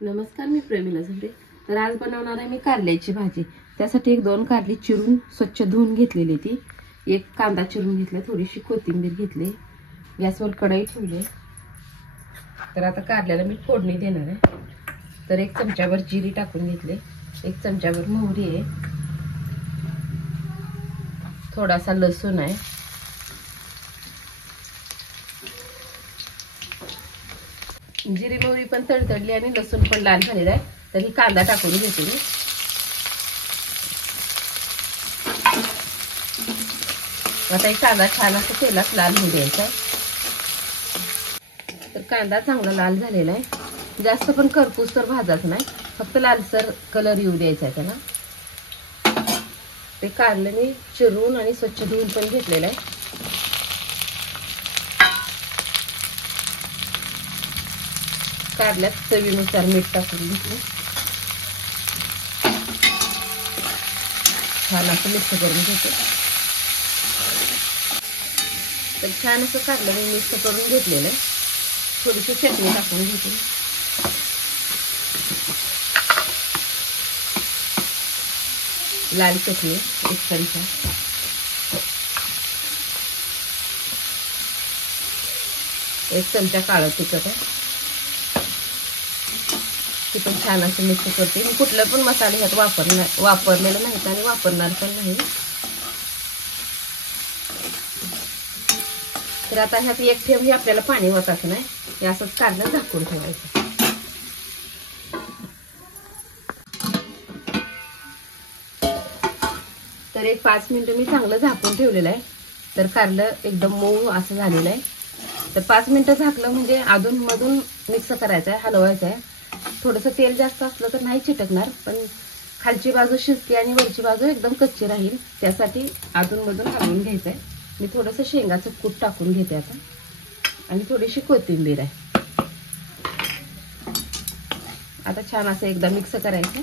नमस्कार, मी प्रेमिला झुंबरे. तर आज बनवणार आहे मी कारल्याची भाजी. त्यासाठी एक दोन कारली चिरून स्वच्छ धुवून घेतलेली, ती एक कांदा चिरून घेतला, थोडीशी कोथिंबीर घेतली, गॅसवर कढई ठेवली. तर आता कारल्याला मी फोडणी देणार आहे. तर एक चमचाभर जिरी टाकून घेतले, एक चमचाभर मोहरी आहे, थोडासा लसूण आहे, जिरी मोहरी पण तडतडली आणि लसूण पण लाल झालेला आहे. तर ही कांदा टाकून घेते मी. आता एक कांदा छान असं तेलात लाल होऊ द्यायचा. तर कांदा चांगला लाल झालेला आहे, जास्त पण करपूस तर भाजायचं नाही, फक्त लालसर कलर येऊ द्यायचा आहे त्याला. ते कारलं मी चिरून आणि स्वच्छ धुवून पण घेतलेलं आहे. कारल्यात चवीनुसार मीठ टाकून घेतलं, छान असं मिक्स करून घेते. तर छान असं कारलं मी मिक्स करून घेतलेलं आहे. थोडीशी चटणी टाकून घेते, लाल चटणी एक चमचा, एक चमचा काळं तिखट आहे, ती पण छान असं मिक्स करते. मी कुठलं पण मसाले ह्यात वापरलेलं नाहीत आणि वापरणार पण नाही. तर आता ह्यात एक ठेव हे आपल्याला पाणी होताचं नाही, हे असंच कारलं झाकून ठेवायचं. तर एक 5 मिनिटं मी चांगलं झाकून ठेवलेलं आहे. तर कारलं एकदम मऊ असं झालेलं आहे. तर 5 मिनिटं झाकलं म्हणजे अधून मधून मिक्स करायचं आहे, हलवायचं आहे. थोडंसं तेल जास्त असलं तर नाही चिटकणार, पण खालची बाजू शिजते आणि वरची बाजू एकदम कच्ची राहील, त्यासाठी अधून मधून हलवून घ्यायचं आहे. मी थोडंसं शेंगाचं कूट टाकून घेते आता, आणि थोडीशी कोथिंबीर आहे. आता छान असं एकदा मिक्स करायचं.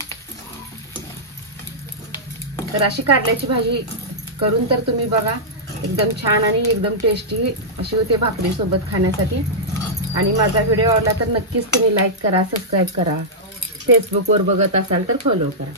तर अशी कारल्याची भाजी करून तर तुम्ही बघा, एकदम छान आणि एकदम टेस्टी अशी होते भाकरी सोबत खाण्यासाठी. आणि माझा व्हिडिओ आवडला तर नक्कीच तुम्ही लाईक करा, सबस्क्राईब करा. फेसबुकवर बघत असाल तर फॉलो करा.